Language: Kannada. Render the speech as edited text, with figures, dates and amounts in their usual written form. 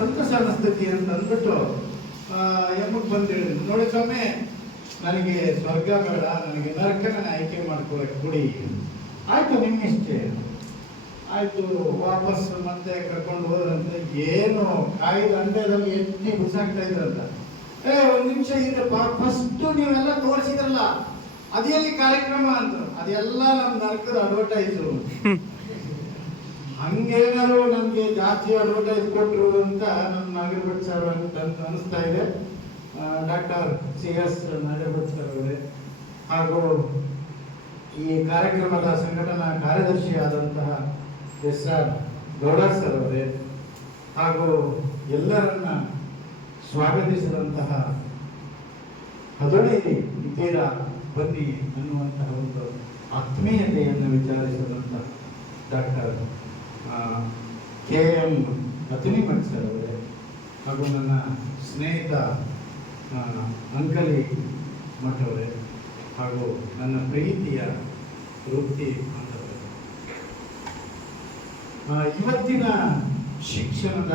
ಸಂತೋಷ ಅನ್ನಿಸ್ತೈತಿ ಅಂತ ಅಂದ್ಬಿಟ್ಟು ಎಮ್ಮಕ್ಕೆ ಬಂದು ಹೇಳಿದ್ರು, ನೋಡಿ ಸ್ವಾಮಿ, ನನಗೆ ಸ್ವರ್ಗ ಬೇಡ, ನನಗೆ ನರಕನ ಆಯ್ಕೆ ಮಾಡ್ಕೊಳಕ್ಕೆ ಕೊಡಿ. ಆಯ್ತು, ನಿಮ್ಮಿಷ್ಟೇ ಆಯ್ತು. ವಾಪಸ್ ಮತ್ತೆ ಕರ್ಕೊಂಡು ಹೋದ್ರಂತೆ. ಏನು ಕಾಯ್ದ ಅಂಡದಲ್ಲಿ ಎತ್ತಿ ಬಿಸಾಕ್ತಾ ಇದ್ರಂತ. ಒಂದು ನಿಮಿಷ ಇರಪ್ಪ, ಫಸ್ಟು ನೀವೆಲ್ಲ ತೋರಿಸಿದ್ರಲ್ಲ ಅದೆಲ್ಲಿ ಕಾರ್ಯಕ್ರಮ ಅಂತ, ಅದೆಲ್ಲ ನಮ್ಮ ನರಕದ ಅಡ್ವರ್ಟೈಸು. ಹಂಗೇನಾದ್ರು ನಮ್ಗೆ ಜಾಸ್ತಿ ಅಡ್ವರ್ಟೈಸ್ ಕೊಟ್ಟರು ಅಂತ ನಮ್ಮ ನಾಗರಭಟ್ ಸರ್ ಅಂತ ಅನಿಸ್ತಾ ಇದೆ. ಡಾಕ್ಟರ್ CS ನಾಗರಭಟ್ ಸರ್ ಅವರೇ, ಹಾಗೂ ಈ ಕಾರ್ಯಕ್ರಮದ ಸಂಘಟನಾ ಕಾರ್ಯದರ್ಶಿ ಆದಂತಹ SR ಗೌಡ ಸರ್ ಅವರೇ, ಹಾಗೂ ಎಲ್ಲರನ್ನ ಸ್ವಾಗತಿಸಿದಂತಹ ಹದೋಳಿ ಇದ್ದೀರಾ ಬನ್ನಿ ಅನ್ನುವಂತಹ ಒಂದು ಆತ್ಮೀಯತೆಯನ್ನು ವಿಚಾರಿಸಿದಂತಹ ಡಾಕ್ಟರ್ KM ಅತಿನಿಮಠ್ ಸರ್ ಅವರೇ, ಹಾಗೂ ನನ್ನ ಸ್ನೇಹಿತ ಅಂಕಲಿ ಮಠ್ ಅವರೇ, ಹಾಗೂ ನನ್ನ ಪ್ರೀತಿಯ ವೃತ್ತಿ ಅಂತವರೇ, ಇವತ್ತಿನ ಶಿಕ್ಷಣದ